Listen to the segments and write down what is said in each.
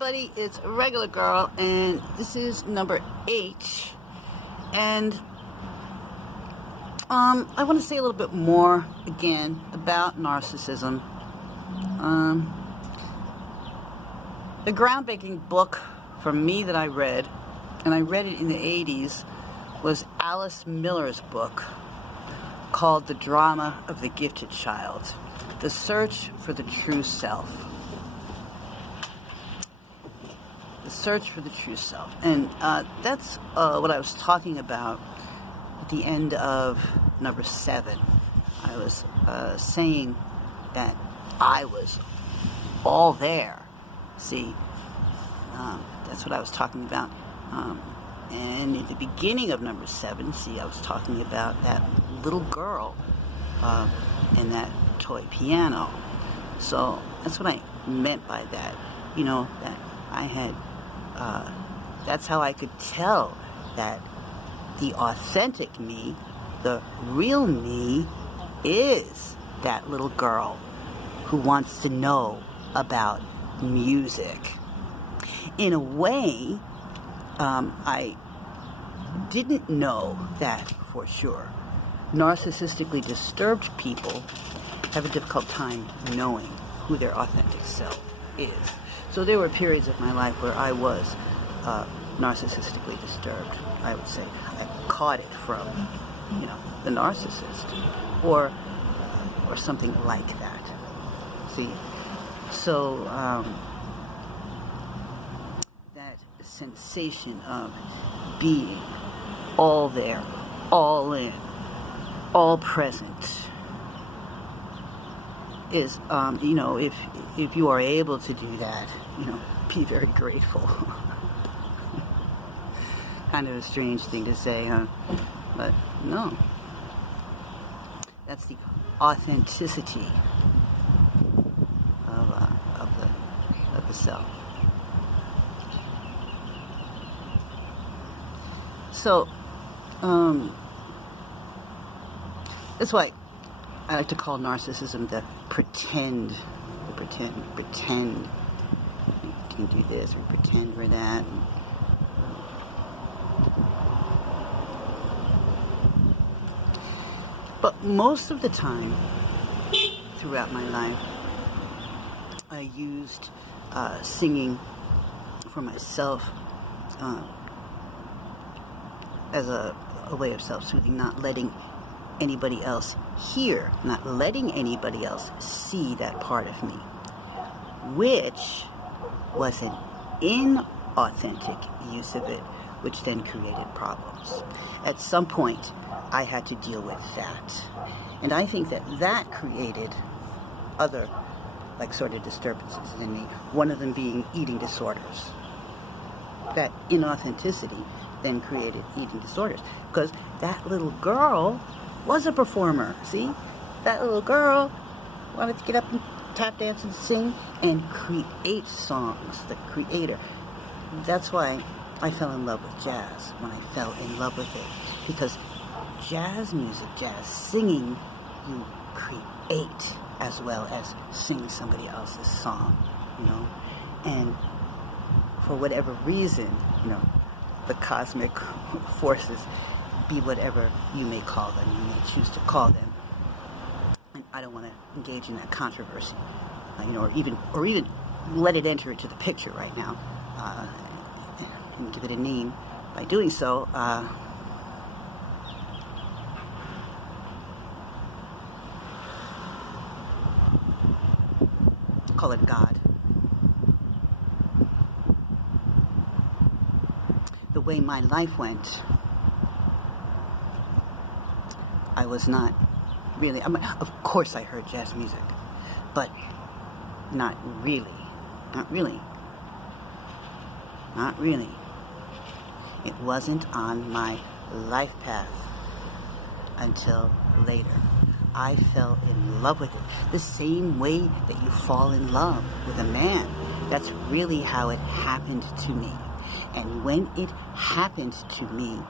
everybody, it's a regular girl, and this is number 8, and I want to say a little bit more again about narcissism. The groundbreaking book for me that I read, and I read it in the 80s, was Alice Miller's book called The Drama of the Gifted Child: The Search for the True Self. The search for the true self. And that's what I was talking about at the end of number 7. I was saying that I was all there. See, that's what I was talking about. And at the beginning of number 7, see, I was talking about that little girl and that toy piano. So that's what I meant by that. You know, that I had that's how I could tell that the authentic me, the real me, is that little girl who wants to know about music. In a way, I didn't know that for sure. Narcissistically disturbed people have a difficult time knowing who their authentic self is. So there were periods of my life where I was narcissistically disturbed, I would say. I caught it from, the narcissist or something like that. See? So that sensation of being all there, all in, all present is, if you are able to do that, be very grateful. Kind of a strange thing to say, huh? But no. That's the authenticity of the self. So, that's why I like to call narcissism the pretend. You can do this or pretend we're that. But most of the time throughout my life, I used singing for myself as a way of self-soothing, not letting anybody else hear, not letting anybody else see that part of me, which was an inauthentic use of it, which then created problems. At some point, I had to deal with that. And I think that created other, sort of disturbances in me, one of them being eating disorders. That inauthenticity then created eating disorders, because that little girl was a performer, see? That little girl wanted to get up and tap dance and sing and create songs, the creator. That's why I fell in love with jazz when I fell in love with it, because jazz music, jazz singing, you create as well as sing somebody else's song, and for whatever reason, the cosmic forces, be whatever you may call them, you may choose to call them, and I don't want to engage in that controversy, or even let it enter into the picture right now, and give it a name. By doing so, call it God. The way my life went, I was not really, of course I heard jazz music, but not really. It wasn't on my life path until later. I fell in love with it. The same way that you fall in love with a man. That's really how it happened to me. And when it happened to me,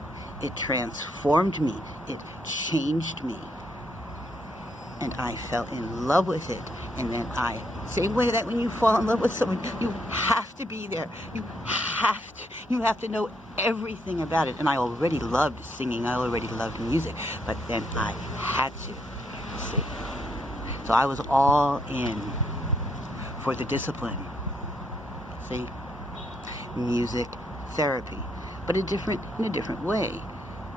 it transformed me. It changed me. And I fell in love with it. And then I Same way that when you fall in love with someone, you have to be there. You have to know everything about it. And I already loved singing. I already loved music. But then I had to, see. So I was all in for the discipline. See? Music therapy. But in a different way.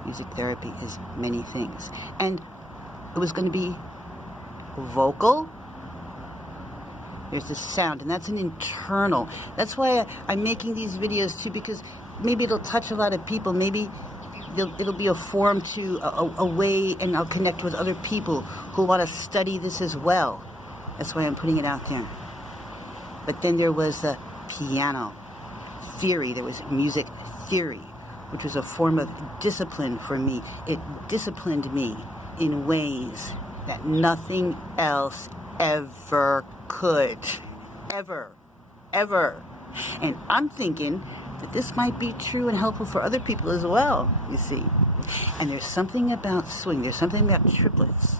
Music therapy is many things. And it was going to be vocal. There's the sound, and that's an internal. That's why I'm making these videos too, because maybe it'll touch a lot of people. Maybe it'll be a forum to a way, and I'll connect with other people who want to study this as well. That's why I'm putting it out there. But then there was the piano theory. There was music theory, which was a form of discipline for me. It disciplined me in ways that nothing else ever could. Ever. And I'm thinking that this might be true and helpful for other people as well, you see. And there's something about swing, there's something about triplets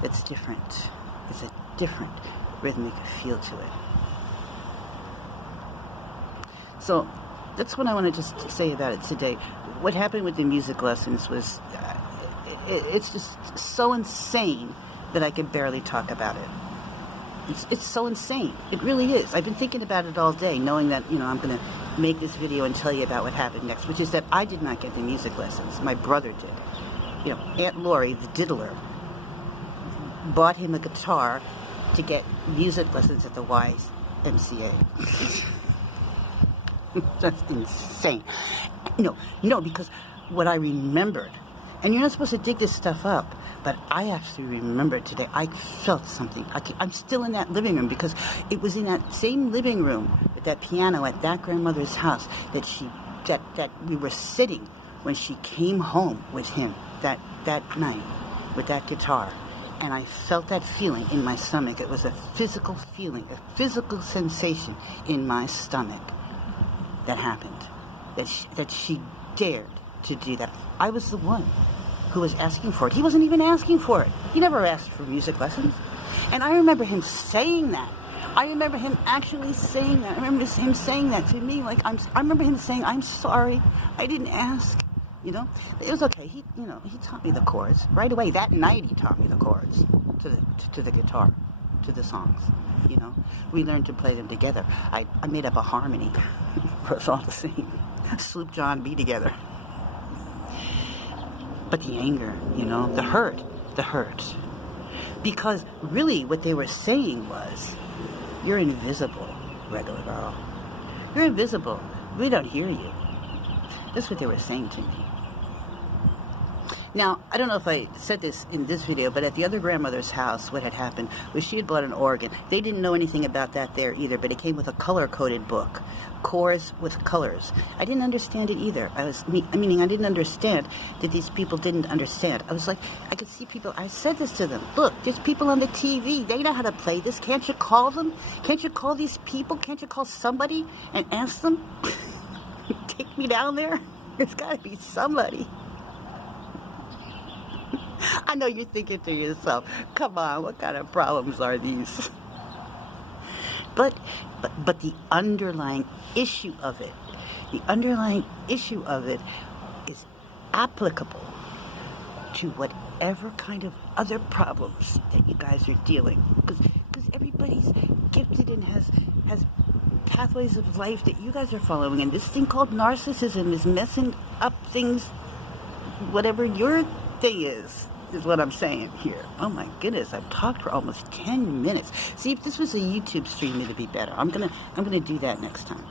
that's different. It's a different rhythmic feel to it. So that's what I want to just say about it today. What happened with the music lessons was, it's just so insane that I could barely talk about it. It's so insane. It really is. I've been thinking about it all day, knowing that, I'm going to make this video and tell you about what happened next, which is that I did not get the music lessons. My brother did. Aunt Lori, the diddler, bought him a guitar to get music lessons at the YMCA. That's insane. No, because what I remembered, and you're not supposed to dig this stuff up, but I actually remembered today, I felt something. I'm still in that living room, because it was in that same living room with that piano at that grandmother's house that we were sitting when she came home with him that night with that guitar. And I felt that feeling in my stomach. It was a physical feeling, a physical sensation in my stomach that happened. That she dared to do that. I was the one who was asking for it. He wasn't even asking for it. He never asked for music lessons. And I remember him saying that. I remember him actually saying that. I remember him saying that to me. I remember him saying, "I'm sorry, I didn't ask." It was okay. He taught me the chords right away. That night, he taught me the chords to the guitar, to the songs. We learned to play them together. I made up a harmony for us all to sing. Sloop John be together. But the anger, the hurt. Because really what they were saying was, you're invisible, regular girl. You're invisible. We don't hear you. That's what they were saying to me. Now, I don't know if I said this in this video, but at the other grandmother's house, what had happened was she had bought an organ. They didn't know anything about that there either, but it came with a color-coded book. Chords with colors. I didn't understand it either. I didn't understand that these people didn't understand. I was like, I could see people, I said this to them. Look, there's people on the TV. They know how to play this. Can't you call them? Can't you call these people? Can't you call somebody and ask them? Take me down there? There's got to be somebody. I know you're thinking to yourself, come on, what kind of problems are these? But the underlying issue of it is applicable to whatever kind of other problems that you guys are dealing. Because everybody's gifted and has pathways of life that you guys are following. And this thing called narcissism is messing up things, whatever your thing is what I'm saying here. Oh my goodness, I've talked for almost 10 minutes. See, if this was a YouTube stream, it'd be better. I'm gonna do that next time.